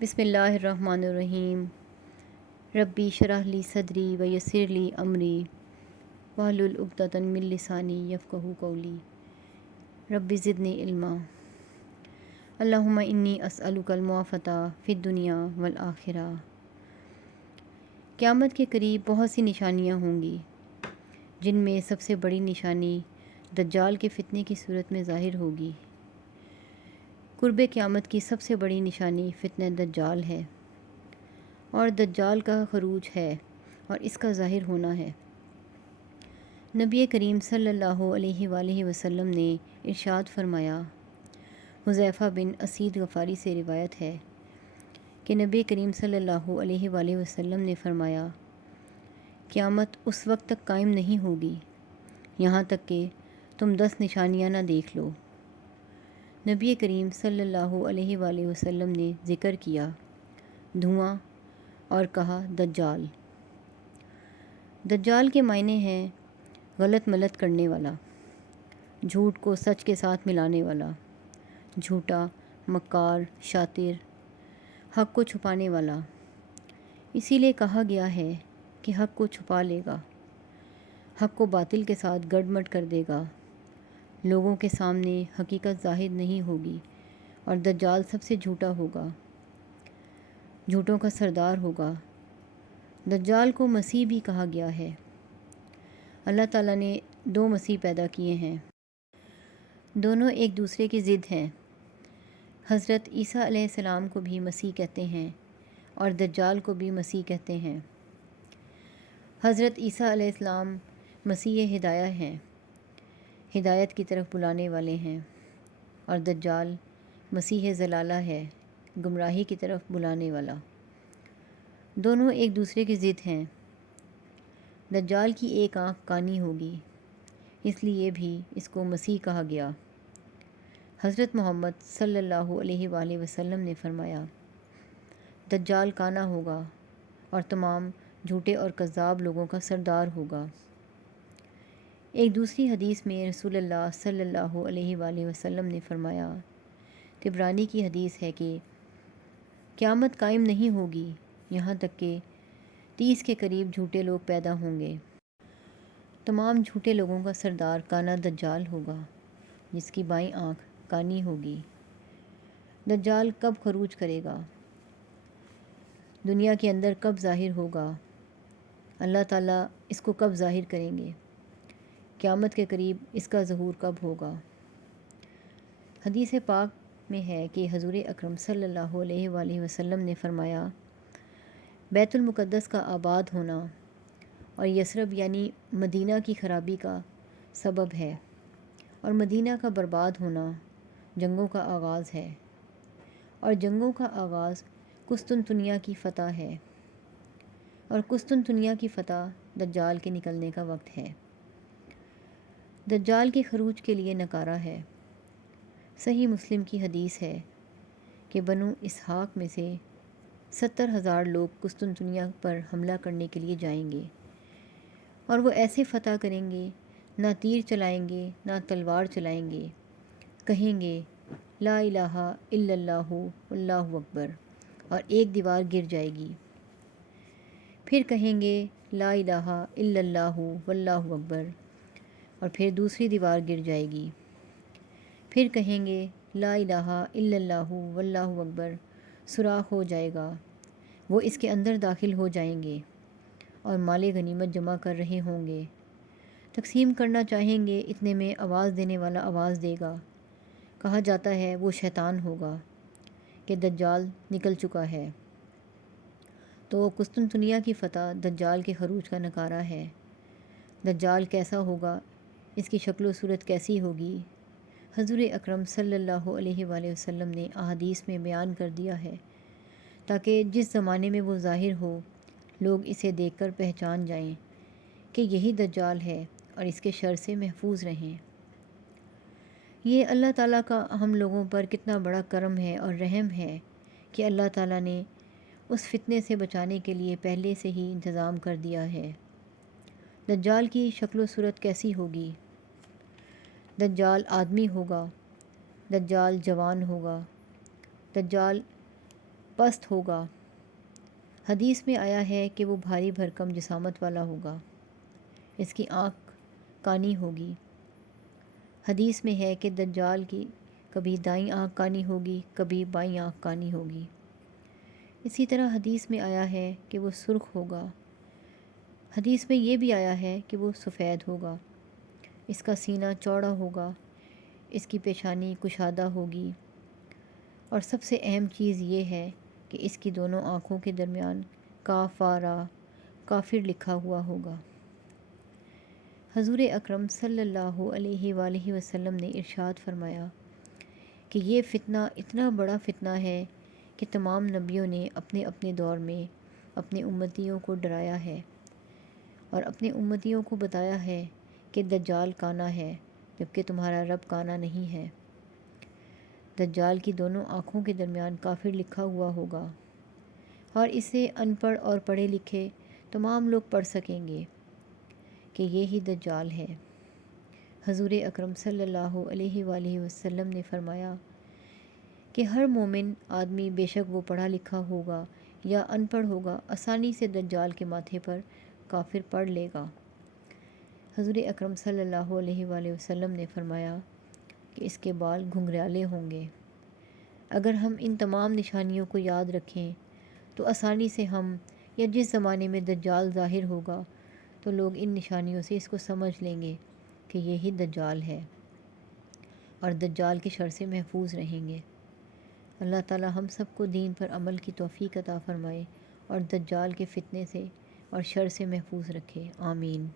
بسم اللہ الرحمن الرحیم۔ ربی شرح لی صدری ویسر لی امری واحلل عقدۃ من لسانی یفقہوا قولی۔ ربی زدنی علما۔ اللہم انی اسألک المعافۃ فی الدنیا والآخرہ۔ قیامت کے قریب بہت سی نشانیاں ہوں گی، جن میں سب سے بڑی نشانی دجال کے فتنے کی صورت میں ظاہر ہوگی۔ قرب قیامت کی سب سے بڑی نشانی فتنہ دجال ہے، اور دجال کا خروج ہے اور اس کا ظاہر ہونا ہے۔ نبی کریم صلی اللہ علیہ وآلہ وسلم نے ارشاد فرمایا، حذیفہ بن اسید غفاری سے روایت ہے کہ نبی کریم صلی اللہ علیہ وآلہ وسلم نے فرمایا، قیامت اس وقت تک قائم نہیں ہوگی یہاں تک کہ تم 10 نشانیاں نہ دیکھ لو۔ نبی کریم صلی اللہ علیہ وآلہ وسلم نے ذکر کیا دھواں اور کہا دجال۔ دجال کے معنی ہیں غلط ملت کرنے والا، جھوٹ کو سچ کے ساتھ ملانے والا، جھوٹا، مکار، شاطر، حق کو چھپانے والا۔ اسی لیے کہا گیا ہے کہ حق کو چھپا لے گا، حق کو باطل کے ساتھ گڑبڑ کر دے گا، لوگوں کے سامنے حقیقت ظاہر نہیں ہوگی، اور دجال سب سے جھوٹا ہوگا، جھوٹوں کا سردار ہوگا۔ دجال کو مسیح بھی کہا گیا ہے۔ اللہ تعالیٰ نے 2 مسیح پیدا کیے ہیں، دونوں ایک دوسرے کی ضد ہیں۔ حضرت عیسیٰ علیہ السلام کو بھی مسیح کہتے ہیں اور دجال کو بھی مسیح کہتے ہیں۔ حضرت عیسیٰ علیہ السلام مسیح ہدایہ ہیں، ہدایت کی طرف بلانے والے ہیں، اور دجال مسیح ضلالہ ہے، گمراہی کی طرف بلانے والا۔ دونوں ایک دوسرے کی ضد ہیں۔ دجال کی ایک آنکھ کانی ہوگی، اس لیے بھی اس کو مسیح کہا گیا۔ حضرت محمد صلی اللہ علیہ وآلہ وسلم نے فرمایا، دجال کانا ہوگا اور تمام جھوٹے اور کذاب لوگوں کا سردار ہوگا۔ ایک دوسری حدیث میں رسول اللہ صلی اللہ علیہ وآلہ وسلم نے فرمایا، طبرانی کی حدیث ہے کہ قیامت قائم نہیں ہوگی یہاں تک کہ 30 کے قریب جھوٹے لوگ پیدا ہوں گے۔ تمام جھوٹے لوگوں کا سردار کانا دجال ہوگا، جس کی بائیں آنکھ کانی ہوگی۔ دجال کب خروج کرے گا؟ دنیا کے اندر کب ظاہر ہوگا؟ اللہ تعالیٰ اس کو کب ظاہر کریں گے؟ قیامت کے قریب اس کا ظہور کب ہوگا؟ حدیث پاک میں ہے کہ حضور اکرم صلی اللہ علیہ وآلہ وسلم نے فرمایا، بیت المقدس کا آباد ہونا اور یثرب یعنی مدینہ کی خرابی کا سبب ہے، اور مدینہ کا برباد ہونا جنگوں کا آغاز ہے، اور جنگوں کا آغاز قسطنطنیہ کی فتح ہے، اور قسطنطنیہ کی فتح دجال کے نکلنے کا وقت ہے۔ دجال کے خروج کے لیے نکارہ ہے۔ صحیح مسلم کی حدیث ہے کہ بنو اسحاق میں سے 70,000 لوگ قسطنطنیہ پر حملہ کرنے کے لیے جائیں گے، اور وہ ایسے فتح کریں گے، نہ تیر چلائیں گے نہ تلوار چلائیں گے، کہیں گے لا الہ الا اللہ واللہ اکبر، اور ایک دیوار گر جائے گی۔ پھر کہیں گے لا الہ الا اللہ واللہ اکبر، اور پھر دوسری دیوار گر جائے گی۔ پھر کہیں گے لا الہ الا اللہ واللہ اکبر، سوراخ ہو جائے گا، وہ اس کے اندر داخل ہو جائیں گے اور مال غنیمت جمع کر رہے ہوں گے۔ تقسیم کرنا چاہیں گے، اتنے میں آواز دینے والا آواز دے گا، کہا جاتا ہے وہ شیطان ہوگا کہ دجال نکل چکا ہے۔ تو قسطنطنیہ کی فتح دجال کے خروج کا نکارہ ہے۔ دجال کیسا ہوگا، اس کی شکل و صورت کیسی ہوگی، حضور اکرم صلی اللہ علیہ وآلہ وسلم نے احادیث میں بیان کر دیا ہے، تاکہ جس زمانے میں وہ ظاہر ہو لوگ اسے دیکھ کر پہچان جائیں کہ یہی دجال ہے، اور اس کے شر سے محفوظ رہیں۔ یہ اللہ تعالیٰ کا ہم لوگوں پر کتنا بڑا کرم ہے اور رحم ہے کہ اللہ تعالیٰ نے اس فتنے سے بچانے کے لیے پہلے سے ہی انتظام کر دیا ہے۔ دجال کی شکل و صورت کیسی ہوگی؟ دجال آدمی ہوگا، دجال جوان ہوگا، دجال پست ہوگا۔ حدیث میں آیا ہے کہ وہ بھاری بھرکم جسامت والا ہوگا، اس کی آنکھ کانی ہوگی۔ حدیث میں ہے کہ دجال کی کبھی دائیں آنکھ کانی ہوگی، کبھی بائیں آنکھ کانی ہوگی۔ اسی طرح حدیث میں آیا ہے کہ وہ سرخ ہوگا۔ حدیث میں یہ بھی آیا ہے کہ وہ سفید ہوگا، اس کا سینہ چوڑا ہوگا، اس کی پیشانی کشادہ ہوگی، اور سب سے اہم چیز یہ ہے کہ اس کی دونوں آنکھوں کے درمیان کافارہ کافر لکھا ہوا ہوگا۔ حضور اکرم صلی اللہ علیہ وآلہ وسلم نے ارشاد فرمایا کہ یہ فتنہ اتنا بڑا فتنہ ہے کہ تمام نبیوں نے اپنے اپنے دور میں اپنے امتیوں کو ڈرایا ہے اور اپنے امتیوں کو بتایا ہے کہ دجال کانا ہے جبکہ تمہارا رب کانا نہیں ہے۔ دجال کی دونوں آنکھوں کے درمیان کافر لکھا ہوا ہوگا، اور اسے ان پڑھ اور پڑھے لکھے تمام لوگ پڑھ سکیں گے کہ یہی دجال ہے۔ حضور اکرم صلی اللہ علیہ وآلہ وسلم نے فرمایا کہ ہر مومن آدمی، بے شک وہ پڑھا لکھا ہوگا یا ان پڑھ ہوگا، آسانی سے دجال کے ماتھے پر کافر پڑھ لے گا۔ حضور اکرم صلی اللہ علیہ وآلہ وسلم نے فرمایا کہ اس کے بال گھنگریالے ہوں گے۔ اگر ہم ان تمام نشانیوں کو یاد رکھیں تو آسانی سے ہم، یا جس زمانے میں دجال ظاہر ہوگا تو لوگ ان نشانیوں سے اس کو سمجھ لیں گے کہ یہی دجال ہے، اور دجال کے شر سے محفوظ رہیں گے۔ اللہ تعالی ہم سب کو دین پر عمل کی توفیق عطا فرمائے اور دجال کے فتنے سے اور شر سے محفوظ رکھے، آمین۔